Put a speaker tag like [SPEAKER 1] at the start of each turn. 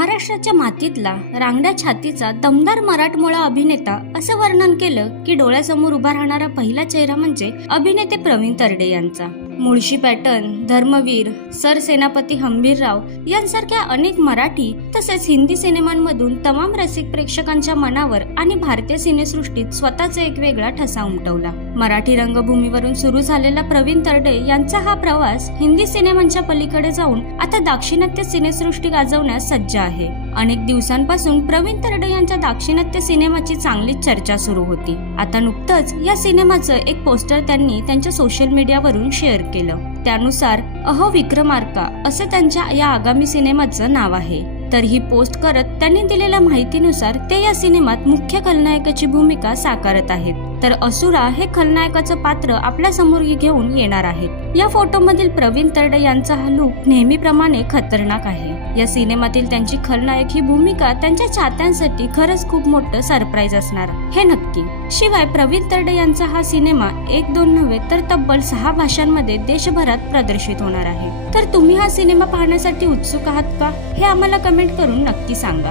[SPEAKER 1] महाराष्ट्राच्या मातीतला रांगड्या छातीचा दमदार मराठमोळा अभिनेता असं वर्णन केलं की डोळ्यासमोर उभा राहणारा पहिला चेहरा म्हणजे अभिनेते प्रवीण तरडे यांचा. मुळशी पॅटर्न धर्मवीर सरसेनापती हंबीरराव यांसारख्या अनेक मराठी तसेच हिंदी सिनेमांमधून तमाम रसिक प्रेक्षकांच्या मनावर आणि भारतीय सिनेसृष्टीत स्वतःचा एक वेगळा ठसा उमटवला. मराठी रंगभूमीवरून सुरू झालेला प्रवीण तरडे यांचा हा प्रवास हिंदी सिनेमांच्या पलीकडे जाऊन आता दाक्षिणात्य सिनेसृष्टी गाजवण्यास सज्ज आहे. अनेक दिवसांपासून प्रवीण तरडे यांच्या दाक्षिणात्य सिनेमाची चांगलीच चर्चा सुरू होती. आता नुकतंच या सिनेमाचं एक पोस्टर त्यांनी त्यांच्या सोशल मीडियावरून शेअर केलं. त्यानुसार अहो विक्रमार्का असं त्यांच्या या आगामी सिनेमाचं नाव आहे. तर ही पोस्ट करत त्यांनी दिलेल्या माहितीनुसार ते या सिनेमात मुख्य खलनायकाची भूमिका साकारत आहेत. तर असुरा हे खलनायकाचं पात्र आपल्यासमोर घेऊन येणार आहेत. या फोटोमधील प्रवीण तरडे यांचा हा लुक नेहमीप्रमाणे खतरनाक आहे. या सिनेमातील त्यांची खलनायक ही भूमिका त्यांच्या चाहत्यांसाठी खरंच खूप मोठं सरप्राईज असणार. हे नक्की. शिवाय प्रवीण तरडे यांचा हा सिनेमा एक दोन नव्हे तर तब्बल सहा भाषांमध्ये देशभरात प्रदर्शित होणार आहे. तर तुम्ही हा सिनेमा पाहण्यासाठी उत्सुक आहात का? हे आम्हाला कमेंट करून नक्की सांगा.